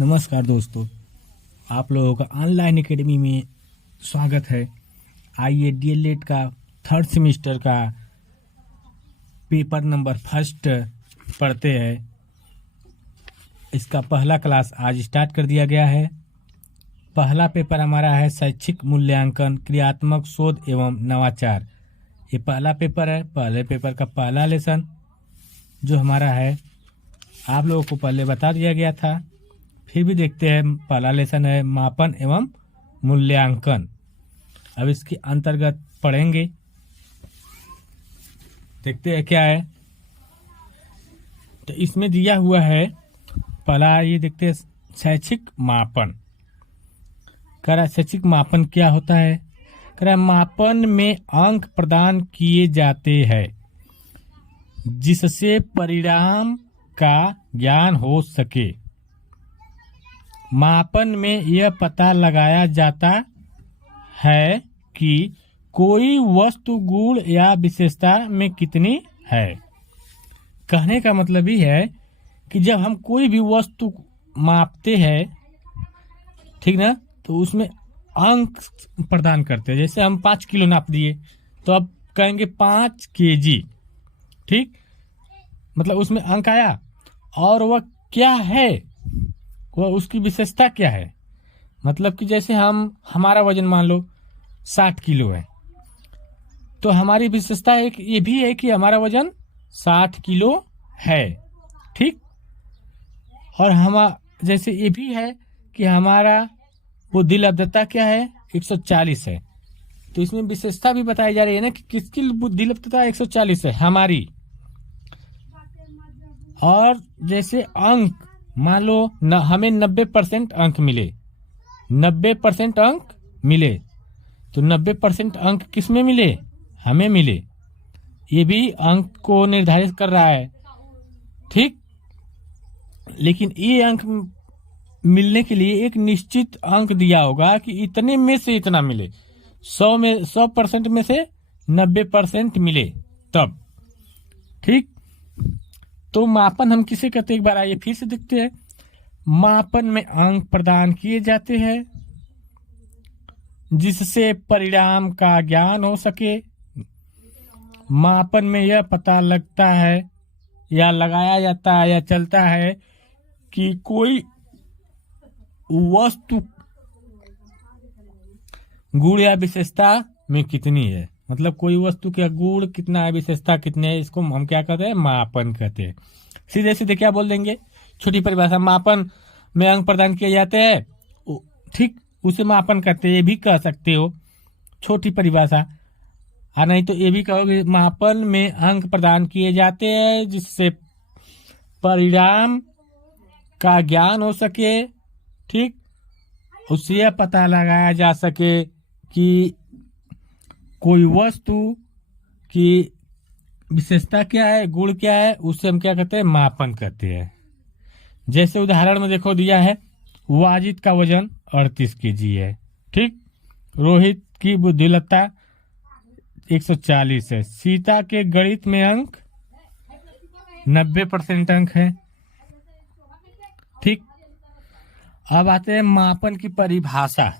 नमस्कार दोस्तों, आप लोगों का ऑनलाइन एकेडमी में स्वागत है। आइए डीएलएड का थर्ड सेमेस्टर का पेपर नंबर फर्स्ट पढ़ते हैं। इसका पहला क्लास आज स्टार्ट कर दिया गया है। पहला पेपर हमारा है शैक्षिक मूल्यांकन, क्रियात्मक शोध एवं नवाचार। ये पहला पेपर है। पहले पेपर का पहला लेसन जो हमारा है आप लोगों को पहले बता दिया गया था, फिर भी देखते हैं। पहला लेसन है मापन एवं मूल्यांकन। अब इसके अंतर्गत पढ़ेंगे, देखते हैं क्या है। तो इसमें दिया हुआ है पहला, ये देखते हैं शैक्षिक मापन। कह रहा शैक्षिक मापन क्या होता है। कह रहा मापन में अंक प्रदान किए जाते हैं जिससे परिणाम का ज्ञान हो सके। मापन में यह पता लगाया जाता है कि कोई वस्तु गुण या विशेषता में कितनी है। कहने का मतलब ही है कि जब हम कोई भी वस्तु मापते हैं, ठीक ना, तो उसमें अंक प्रदान करते हैं। जैसे हम 5 किलो नाप दिए तो अब कहेंगे 5 केजी, ठीक, मतलब उसमें अंक आया। और वह क्या है, वह उसकी विशेषता क्या है। मतलब कि जैसे हमारा वजन मान लो 60 किलो है, तो हमारी विशेषता ये भी है कि हमारा वजन 60 किलो है, ठीक। और जैसे ये भी है कि हमारा बुद्धि लब्धता क्या है, 140 है। तो इसमें विशेषता भी बताई जा रही है ना कि किसकी बुद्धि लब्धता 140 है, हमारी। और जैसे अंक मान लो हमें 90% अंक मिले, 90% अंक मिले, तो 90% अंक किस में मिले, हमें मिले। ये भी अंक को निर्धारित कर रहा है, ठीक। लेकिन ये अंक मिलने के लिए एक निश्चित अंक दिया होगा कि इतने में से इतना मिले। 100% में से 90% मिले तब, ठीक। तो मापन हम किसे कहते हैं, एक बार आइए फिर से देखते हैं। मापन में अंक प्रदान किए जाते हैं जिससे परिणाम का ज्ञान हो सके। मापन में यह पता लगता है या लगाया जाता है या चलता है कि कोई वस्तु गुण या विशेषता में कितनी है। मतलब कोई वस्तु का गुण कितना है, विशेषता कितनी है, इसको हम क्या कहते हैं, मापन कहते हैं। सीधे सीधे क्या बोल देंगे, छोटी परिभाषा, मापन में अंक प्रदान किए जाते हैं, ठीक, उसे मापन कहते हैं। ये भी कह सकते हो छोटी परिभाषा, और नहीं तो ये भी कहोगे मापन में अंक प्रदान किए जाते हैं जिससे परिणाम का ज्ञान हो सके, ठीक। उससे यह पता लगाया जा सके कि कोई वस्तु की विशेषता क्या है, गुण क्या है, उससे हम क्या कहते हैं, मापन कहते हैं। जैसे उदाहरण में देखो दिया है, वाजिद का वजन 38 केजी है, ठीक। रोहित की बुद्धिमत्ता 140 है। सीता के गणित में अंक 90% अंक है, ठीक। अब आते हैं मापन की परिभाषा।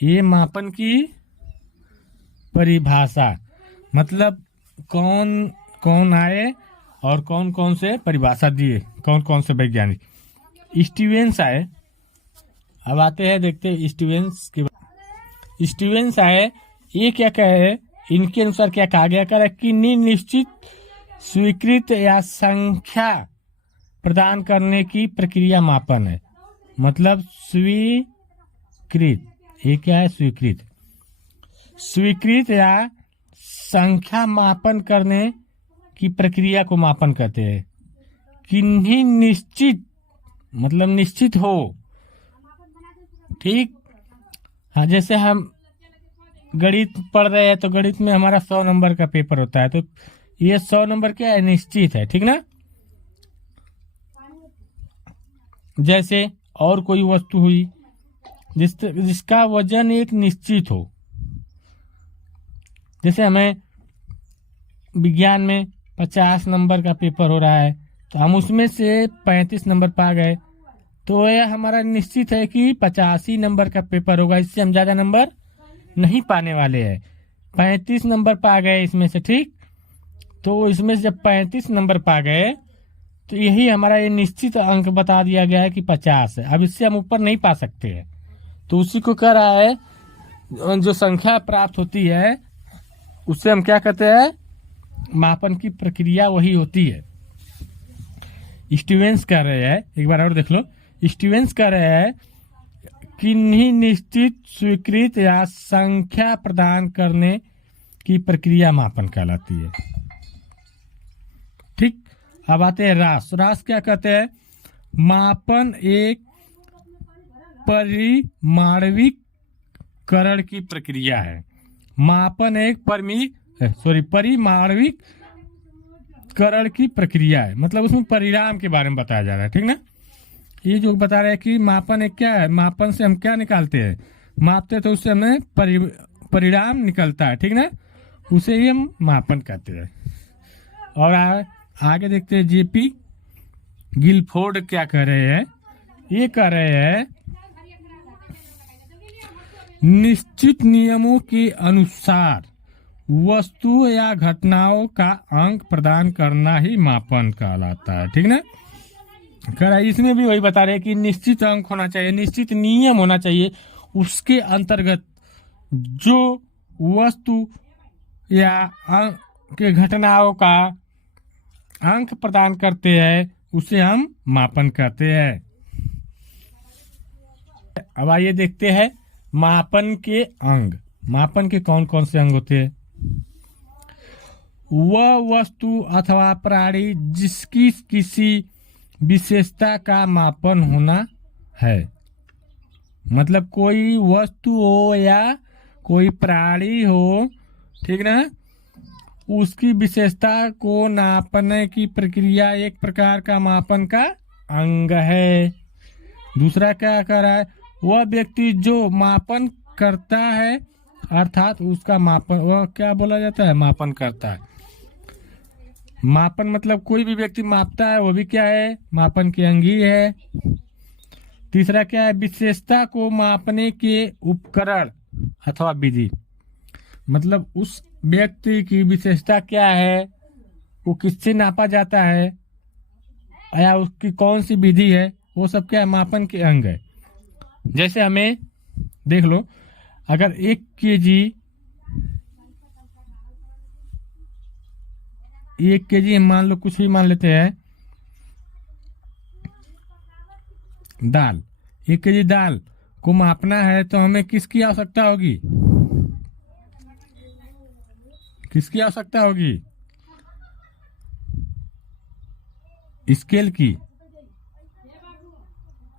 ये मापन की परिभाषा मतलब कौन कौन आए और कौन कौन से परिभाषा दिए, कौन कौन से वैज्ञानिक। स्टीवेंस आए। अब आते हैं, देखते हैं स्टीवेंस के। स्टीवेंस आए, ये क्या कहे, इनके अनुसार क्या कहा गया, कह रहा कि निश्चित स्वीकृत या संख्या प्रदान करने की प्रक्रिया मापन है। मतलब स्वीकृत, ये क्या है, स्वीकृत या संख्या मापन करने की प्रक्रिया को मापन कहते हैं। किन्हीं निश्चित, मतलब निश्चित हो, ठीक। हाँ, जैसे हम गणित पढ़ रहे हैं तो गणित में हमारा 100 नंबर का पेपर होता है, तो ये 100 नंबर क्या है, निश्चित है, ठीक ना। जैसे और कोई वस्तु हुई जिसका वजन एक निश्चित हो। जैसे हमें विज्ञान में 50 नंबर का पेपर हो रहा है, तो हम उसमें से 35 नंबर पा गए, तो यह हमारा निश्चित है कि 85 नंबर का पेपर होगा, इससे हम ज्यादा नंबर नहीं पाने वाले हैं। 35 नंबर पा गए इसमें से, ठीक। तो इसमें से जब 35 नंबर पा गए तो यही हमारा ये निश्चित अंक बता दिया गया है कि 50 है। अब इससे हम ऊपर नहीं पा सकते हैं, तो उसी को कह रहा है जो संख्या प्राप्त होती है उससे हम क्या कहते हैं, मापन की प्रक्रिया वही होती है। स्टीवेंस कह रहे हैं, एक बार और देख लो, स्टीवेंस कह रहे हैं किन्हीं निश्चित स्वीकृत या संख्या प्रदान करने की प्रक्रिया मापन कहलाती है, ठीक। अब आते हैं रास। रास क्या कहते हैं, मापन एक परिमाणविकरण की प्रक्रिया है। मापन एक परिमाणविकरण की प्रक्रिया है, मतलब उसमें परिणाम के बारे में बताया जा रहा है, ठीक ना। ये जो बता रहे हैं कि मापन एक क्या है, मापन से हम क्या निकालते हैं, मापते तो उससे हमें परिणाम निकलता है, ठीक ना, उसे ही हम मापन कहते हैं। और आगे देखते हैं जेपी गिलफोर्ड क्या कह रहे हैं। ये कह रहे हैं निश्चित नियमों के अनुसार वस्तु या घटनाओं का अंक प्रदान करना ही मापन कहलाता है, ठीक ना। कह रहा है इसमें भी वही बता रहे हैं कि निश्चित अंक होना चाहिए, निश्चित नियम होना चाहिए, उसके अंतर्गत जो वस्तु या अंक के घटनाओं का अंक प्रदान करते हैं उसे हम मापन कहते हैं। अब आइए देखते हैं मापन के अंग। मापन के कौन कौन से अंग होते हैं। वह वस्तु अथवा प्राणी जिसकी किसी विशेषता का मापन होना है, मतलब कोई वस्तु हो या कोई प्राणी हो, ठीक ना, उसकी विशेषता को नापने की प्रक्रिया एक प्रकार का मापन का अंग है। दूसरा क्या कर रहा है, वह व्यक्ति जो मापन करता है अर्थात उसका मापन, वह क्या बोला जाता है, मापन करता है। मापन मतलब कोई भी व्यक्ति मापता है, वो भी क्या है, मापन की अंग ही है। तीसरा क्या है, विशेषता को मापने के उपकरण अथवा विधि, मतलब उस व्यक्ति की विशेषता क्या है, वो किससे नापा जाता है या उसकी कौन सी विधि है, वो सब क्या है, मापन के अंग है। जैसे हमें देख लो, अगर 1 केजी मान लो, कुछ भी मान लेते हैं, दाल, 1 केजी दाल को मापना है तो हमें किसकी आवश्यकता होगी, किसकी आवश्यकता होगी, स्केल की,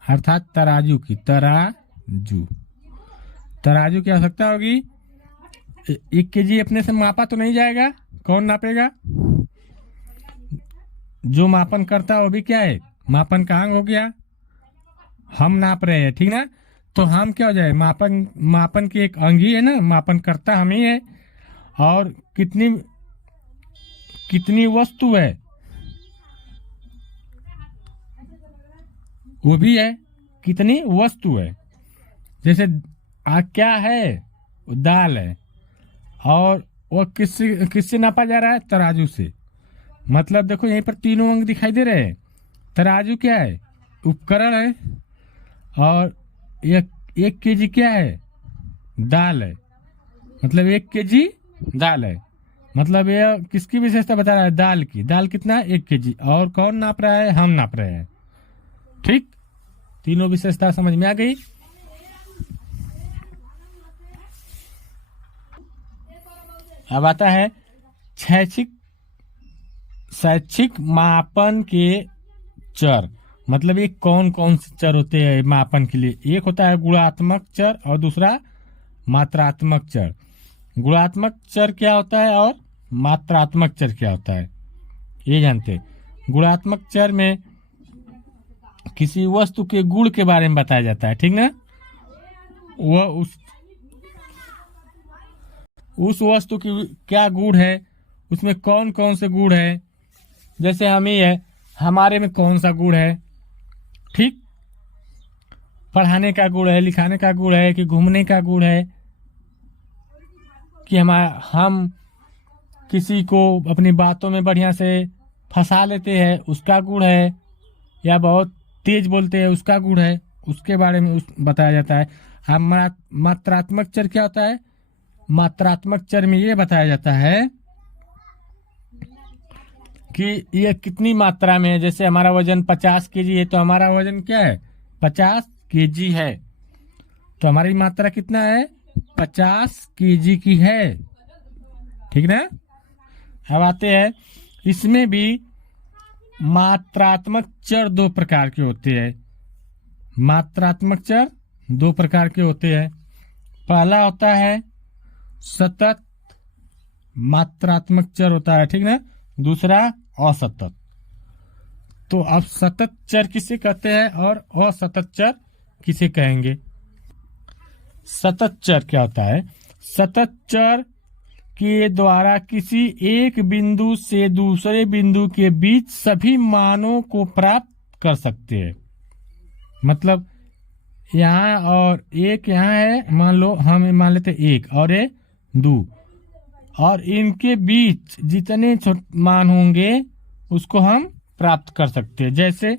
अर्थात तराजू की, तराजू की आवश्यकता होगी। 1 केजी अपने से मापा तो नहीं जाएगा, कौन नापेगा, जो मापन करता है वो भी क्या है, मापन का अंग हो गया। हम नाप रहे हैं, ठीक ना, तो हम क्या हो जाए, मापन की एक अंग ही है ना, मापन करता हम ही है। और कितनी वस्तु है वो भी है, कितनी वस्तु है। जैसे क्या है, दाल है, और वो किससे नापा जा रहा है, तराजू से। मतलब देखो यहीं पर तीनों अंग दिखाई दे रहे हैं। तराजू क्या है, उपकरण है, और 1 केजी क्या है, दाल है, मतलब 1 केजी दाल है, मतलब ये किसकी विशेषता बता रहा है, दाल की। दाल कितना है, 1 केजी, और कौन नाप रहा है, हम नाप रहे हैं, ठीक। तीनों विशेषता समझ में आ गई। अब आता है शैक्षिक मापन के चर, मतलब ये कौन कौन से चर होते हैं मापन के लिए। एक होता है गुणात्मक चर और दूसरा मात्रात्मक चर। गुणात्मक चर क्या होता है और मात्रात्मक चर क्या होता है, ये जानते हैं। गुणात्मक चर में किसी वस्तु के गुण के बारे में बताया जाता है, ठीक ना, वह उस वस्तु की क्या गुण है, उसमें कौन कौन से गुण है। जैसे हम ही है, हमारे में कौन सा गुण है, ठीक, पढ़ाने का गुण है, लिखाने का गुण है, कि घूमने का गुण है, कि हम किसी को अपनी बातों में बढ़िया से फंसा लेते हैं उसका गुण है, या बहुत तेज बोलते हैं उसका गुण है, उसके बारे में बताया जाता है। अब मात्रात्मक चर क्या होता है? मात्रात्मक चर में ये बताया जाता है कि ये कितनी मात्रा में है। जैसे हमारा वजन 50 केजी है तो हमारा वजन क्या है? 50 केजी है, तो हमारी मात्रा कितना है? 50 केजी की है, ठीक ना। अब आते हैं, इसमें भी मात्रात्मक चर दो प्रकार के होते हैं। मात्रात्मक चर दो प्रकार के होते हैं। पहला होता है सतत मात्रात्मक चर होता है, ठीक ना। दूसरा असतत। तो अब सतत चर किसे कहते हैं और असतत चर किसे कहेंगे? सतत चर क्या होता है? सतत चर के द्वारा किसी एक बिंदु से दूसरे बिंदु के बीच सभी मानों को प्राप्त कर सकते हैं। मतलब यहाँ और एक यहाँ है, मान लो हम मान लेते एक और ये दो, और इनके बीच जितने मान होंगे उसको हम प्राप्त कर सकते हैं। जैसे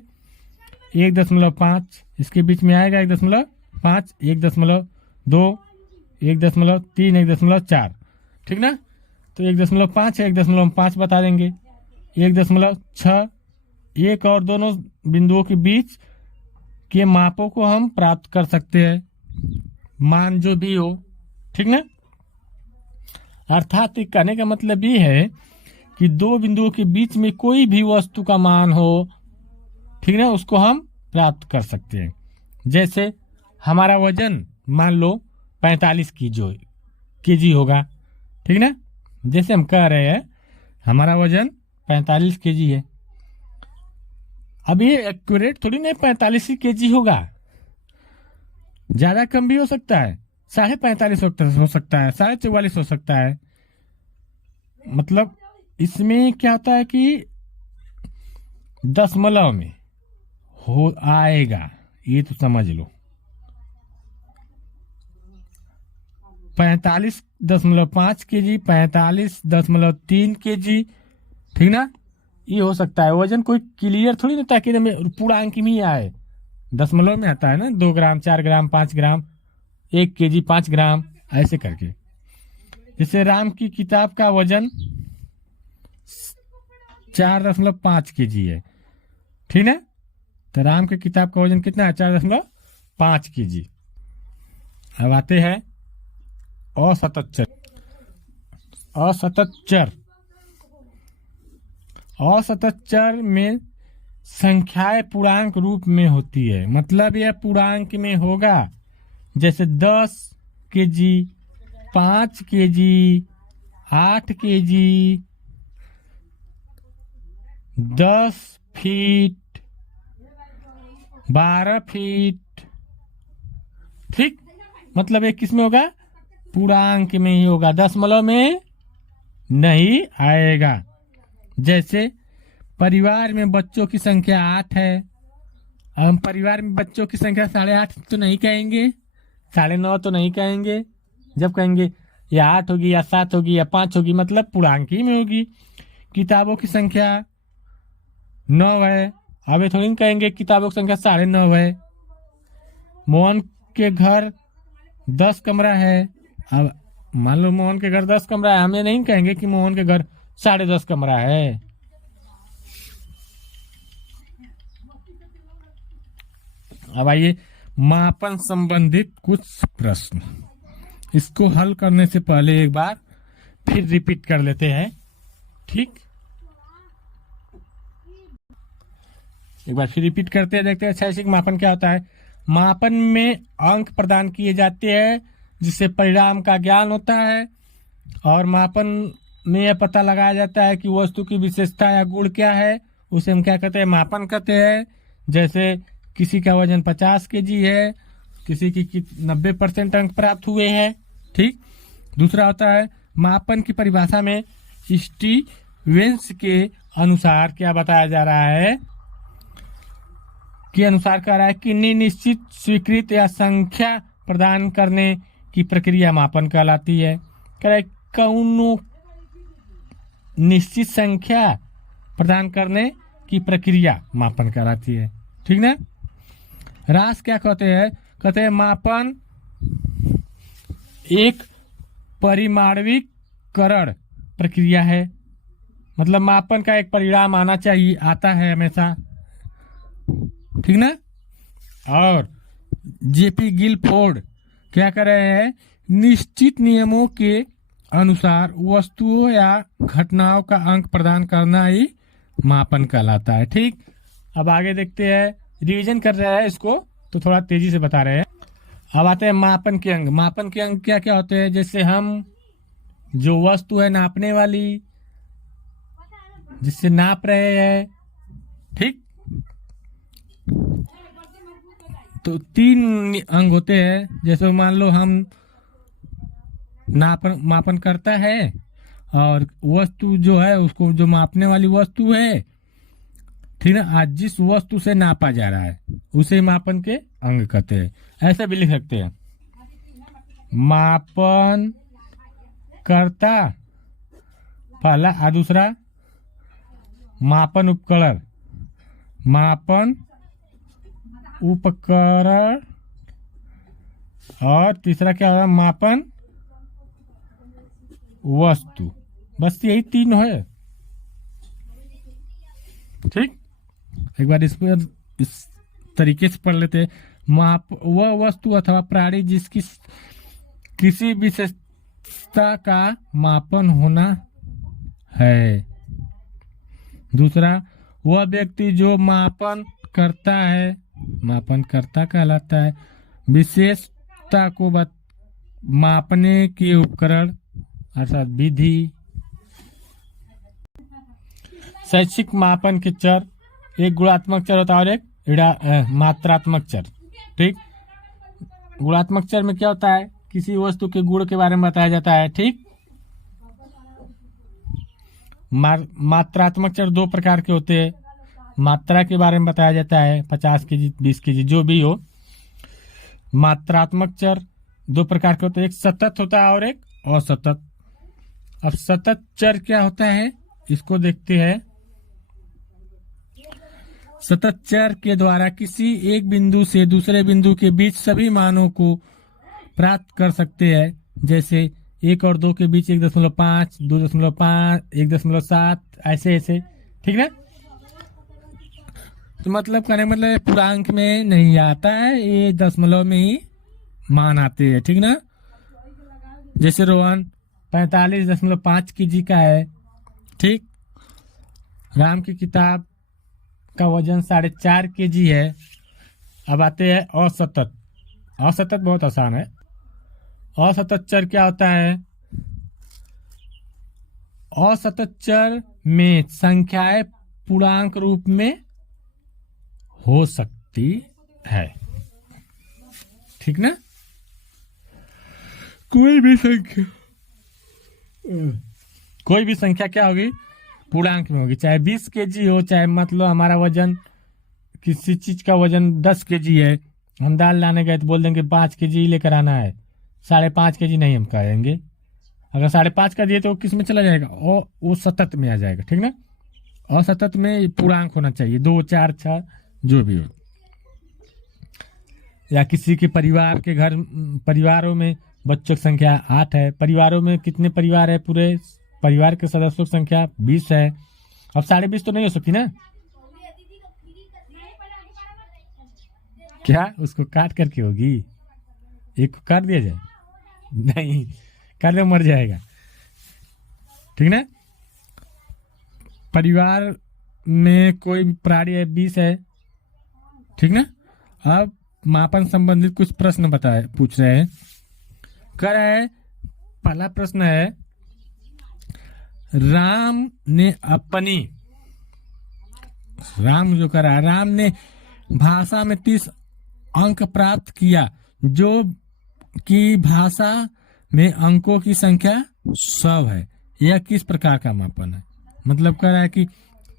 1.5 इसके बीच में आएगा, 1.5, 1.2, 1.3, 1.4, ठीक ना। तो 1.5 है, 1.5 बता देंगे। 1.6 एक और दोनों बिंदुओं के बीच के मापों को हम प्राप्त कर सकते हैं, मान जो भी हो, ठीक ना। अर्थात कहने का मतलब ये है कि दो बिंदुओं के बीच में कोई भी वस्तु का मान हो, ठीक ना, उसको हम प्राप्त कर सकते हैं। जैसे हमारा वजन मान लो 45 केजी होगा, ठीक ना। जैसे हम कह रहे हैं हमारा वजन 45 केजी है। अब ये एक्यूरेट थोड़ी नहीं 45 ही केजी होगा, ज्यादा कम भी हो सकता है, 45.5 हो सकता है, 44.5 हो सकता है। मतलब इसमें क्या होता है कि दशमलव में हो आएगा, ये तो समझ लो। 45.5 केजी, 45.3 केजी, ठीक ना, ये हो सकता है। वजन कोई क्लियर थोड़ी नहीं, ताकि पूर्णांक में ही आए, दशमलव में आता है ना, 2 ग्राम, 4 ग्राम, 5 ग्राम, 1 केजी, 5 ग्राम, ऐसे करके। जैसे राम की किताब का वजन 4.5 केजी है, ठीक है। तो राम की किताब का वजन कितना है? 4.5 केजी। अब आते हैं असतत चर। असतत चर, असतत चर में संख्याएं पूर्णांक रूप में होती है। मतलब यह पूर्णांक में होगा, जैसे 10 KG, 5 KG, 8 KG, 10 feet, 12 feet, ठीक। मतलब ये किस में होगा? पूर्णांक में ही होगा, दशमलव में नहीं आएगा। जैसे परिवार में बच्चों की संख्या 8 है, हम परिवार में बच्चों की संख्या 8.5 तो नहीं कहेंगे, 9.5 तो नहीं कहेंगे। जब कहेंगे या 8 होगी या 7 होगी या 5 होगी, मतलब पूर्णांक ही में होगी। किताबों की संख्या 9 है, अब ये थोड़ी कहेंगे किताबों की संख्या 9.5 है। मोहन के घर 10 कमरा है, अब मान लो मोहन के घर 10 कमरा है, हमें नहीं कहेंगे कि मोहन के घर 10.5 कमरा है। अब आइए मापन संबंधित कुछ प्रश्न, इसको हल करने से पहले एक बार फिर रिपीट कर लेते हैं, ठीक। एक बार फिर रिपीट करते हैं, देखते हैं शैक्षिक मापन क्या होता है। मापन में अंक प्रदान किए जाते हैं जिससे परिणाम का ज्ञान होता है, और मापन में यह पता लगाया जाता है कि वस्तु की विशेषता या गुण क्या है, उसे हम क्या कहते हैं? मापन कहते हैं। जैसे किसी का वजन 50 केजी है, किसी की 90% अंक प्राप्त हुए हैं, ठीक। दूसरा होता है मापन की परिभाषा में स्टीवेंस के अनुसार क्या बताया जा रहा है के अनुसार कह रहा है कि निश्चित स्वीकृत या संख्या प्रदान करने की प्रक्रिया मापन कहलाती है। कह रहा है कौनो निश्चित संख्या प्रदान करने की प्रक्रिया मापन कहलाती है। ठीक ना। ह्रास क्या कहते हैं? कहते हैं मापन एक परिमाणिकरण प्रक्रिया है। मतलब मापन का एक परिणाम आना चाहिए, आता है हमेशा। ठीक ना। और जेपी गिलफोर्ड क्या कर रहे हैं? निश्चित नियमों के अनुसार वस्तुओं या घटनाओं का अंक प्रदान करना ही मापन कहलाता है। ठीक। अब आगे देखते हैं, रिवीजन कर रहे हैं इसको तो थोड़ा तेजी से बता रहे हैं। अब आते हैं मापन के अंग। मापन के अंग क्या क्या होते हैं? जैसे हम जो वस्तु है नापने वाली, जिससे नाप रहे हैं, ठीक, तो 3 अंग होते हैं। जैसे मान लो हम मापन करता है और वस्तु जो है उसको, जो मापने वाली वस्तु है, ठीक ना, आज जिस वस्तु से नापा जा रहा है उसे मापन के अंग कहते हैं। ऐसा भी लिख सकते हैं, मापन करता पहला, और दूसरा मापन उपकरण, मापन उपकरण, और तीसरा क्या होगा? मापन वस्तु। बस यही 3 है। ठीक। एक बार इसको इस तरीके से पढ़ लेते हैं। माप वह वस्तु अथवा प्राणी जिसकी किसी विशेषता का मापन होना है। दूसरा, वह व्यक्ति जो मापन करता है, मापन करता कहलाता है। विशेषता को मापने के उपकरण अर्थात विधि। शैक्षिक मापन के चर, एक गुणात्मक चर होता है और एक मात्रात्मक चर। ठीक। गुणात्मक चर में क्या होता है? किसी वस्तु के गुण के बारे में बताया जाता है। ठीक। मात्रात्मक चर 2 प्रकार के होते हैं। मात्रा के बारे में बताया जाता है, 50 केजी 20 केजी जो भी हो। मात्रात्मक चर 2 प्रकार के होते हैं, एक सतत होता है और एक असतत। अब सतत चर क्या होता है इसको देखते हैं। सतत चर के द्वारा किसी एक बिंदु से दूसरे बिंदु के बीच सभी मानों को प्राप्त कर सकते हैं। जैसे 1 और 2 के बीच 1.5, 2.5, 1.7, ऐसे ऐसे। ठीक ना। तो मतलब कहने मतलब पूर्णांक में नहीं आता है, ये दशमलव में ही मान आते हैं। ठीक ना। जैसे रोहन 45.5 केजी का है। ठीक। राम की किताब का वजन 4.5 केजी है। अब आते हैं असतत। असतत बहुत आसान है। असतत चर क्या होता है? असतत चर में संख्याएं पूर्णांक रूप में हो सकती है। ठीक ना। कोई भी संख्या क्या होगी? पूर्णांक में होगी। चाहे 20 केजी हो, चाहे मतलब हमारा वजन, किसी चीज का वजन 10 केजी है, हम दाल लाने गए तो बोल देंगे 5 केजी लेकर आना है, 5.5 केजी नहीं हम कहेंगे। अगर 5.5 का दिए तो किस में चला जाएगा? वो सतत में आ जाएगा। ठीक ना। असतत में पूर्णांक होना चाहिए, 2, 4, 6 जो भी हो। या किसी के परिवार के घर, परिवारों में बच्चों की संख्या 8 है, परिवारों में कितने परिवार है, पूरे परिवार के सदस्यों की संख्या 20 है। अब 20.5 तो नहीं हो सकती ना। क्या उसको काट करके होगी? एक को काट दिया जाए? नहीं, काट दे मर जाएगा। ठीक ना। परिवार में कोई प्राणी है 20 है। ठीक ना। अब मापन संबंधित कुछ प्रश्न पूछ रहे हैं। कह रहे हैं, पहला प्रश्न है, राम जो कर रहा है, राम ने भाषा में 30 अंक प्राप्त किया, जो कि भाषा में अंकों की संख्या 100 है। यह किस प्रकार का मापन है? मतलब कह रहा है कि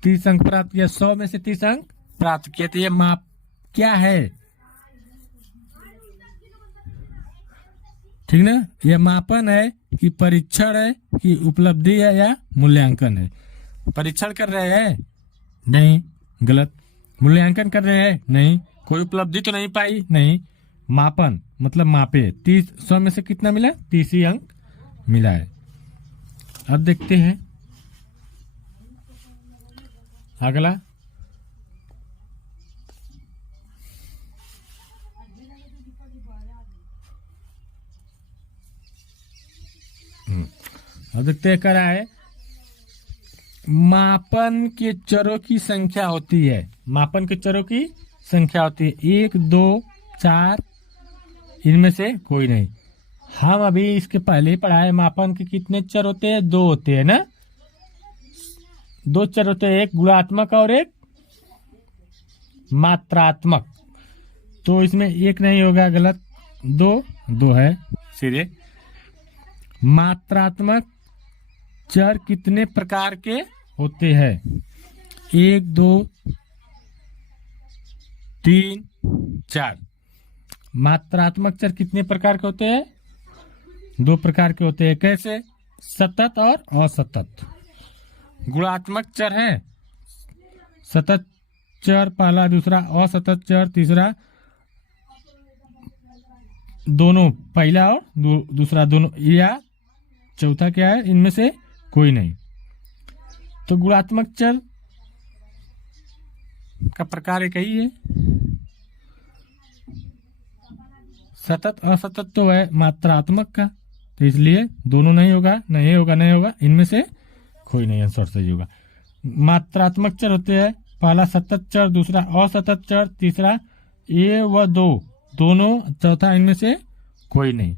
30 अंक प्राप्त किया, 100 में से 30 अंक प्राप्त किए, तो यह माप क्या है, ठीक ना। यह मापन है कि परीक्षण है कि उपलब्धि है या मूल्यांकन है। परीक्षण कर रहे हैं, नहीं, गलत। मूल्यांकन कर रहे हैं, नहीं। कोई उपलब्धि तो नहीं पाई, नहीं। मापन मतलब मापे, 100 में से कितना मिला, 30 ही अंक मिला है। अब देखते हैं अगला। अब देखते हैं, करा है मापन के चरों की संख्या होती है। मापन के चरों की संख्या होती है 1, 2, 4, इनमें से कोई नहीं। हम अभी इसके पहले ही पढ़ा है, मापन के कितने चर होते हैं, 2 होते हैं ना। 2 चर होते हैं, एक गुणात्मक और एक मात्रात्मक। तो इसमें एक नहीं होगा, गलत। 2 है सीधे। मात्रात्मक चर कितने प्रकार के होते हैं, 1, 2, 3, 4। मात्रात्मक चर कितने प्रकार के होते हैं, 2 प्रकार के होते हैं। कैसे, सतत और असतत। गुणात्मक चर है सतत चर पहला, दूसरा असतत चर तीसरा, दोनों, पहला और दूसरा दोनों, या चौथा क्या है, इनमें से कोई नहीं। तो गुणात्मक चर का प्रकार एक ही है। सतत असतत तो है मात्रात्मक का, तो इसलिए दोनों नहीं होगा, नहीं होगा, नहीं होगा, इनमें से कोई नहीं, आंसर सही होगा। मात्रात्मक चर होते हैं, पहला सतत चर, दूसरा असतत चर, तीसरा ये व 2 दोनों, चौथा इनमें से कोई नहीं।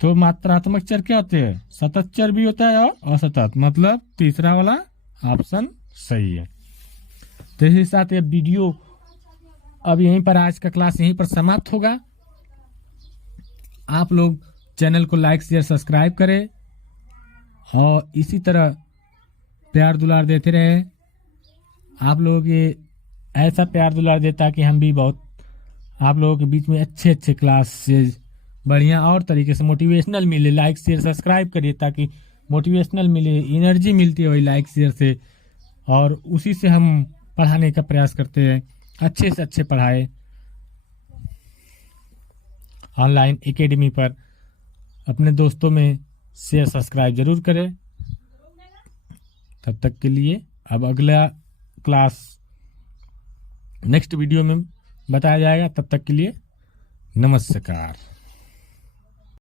तो मात्रात्मक चर क्या होते हैं, सतत चर भी होता है और असतत, मतलब तीसरा वाला ऑप्शन सही है। तो इसी साथ ये वीडियो अब यहीं पर, आज का क्लास यहीं पर समाप्त होगा। आप लोग चैनल को लाइक शेयर सब्सक्राइब करें और इसी तरह प्यार दुलार देते रहे। आप लोग ये ऐसा प्यार दुलार देता कि हम भी बहुत आप लोगों के बीच में अच्छे अच्छे क्लासेस बढ़िया और तरीके से मोटिवेशनल मिले। लाइक शेयर सब्सक्राइब करिए ताकि मोटिवेशनल मिले, एनर्जी मिलती है वही लाइक शेयर से, और उसी से हम पढ़ाने का प्रयास करते हैं, अच्छे से अच्छे पढ़ाए। ऑनलाइन एकेडमी पर अपने दोस्तों में शेयर सब्सक्राइब जरूर करें। तब तक के लिए अब अगला क्लास नेक्स्ट वीडियो में बताया जाएगा। तब तक के लिए नमस्कार।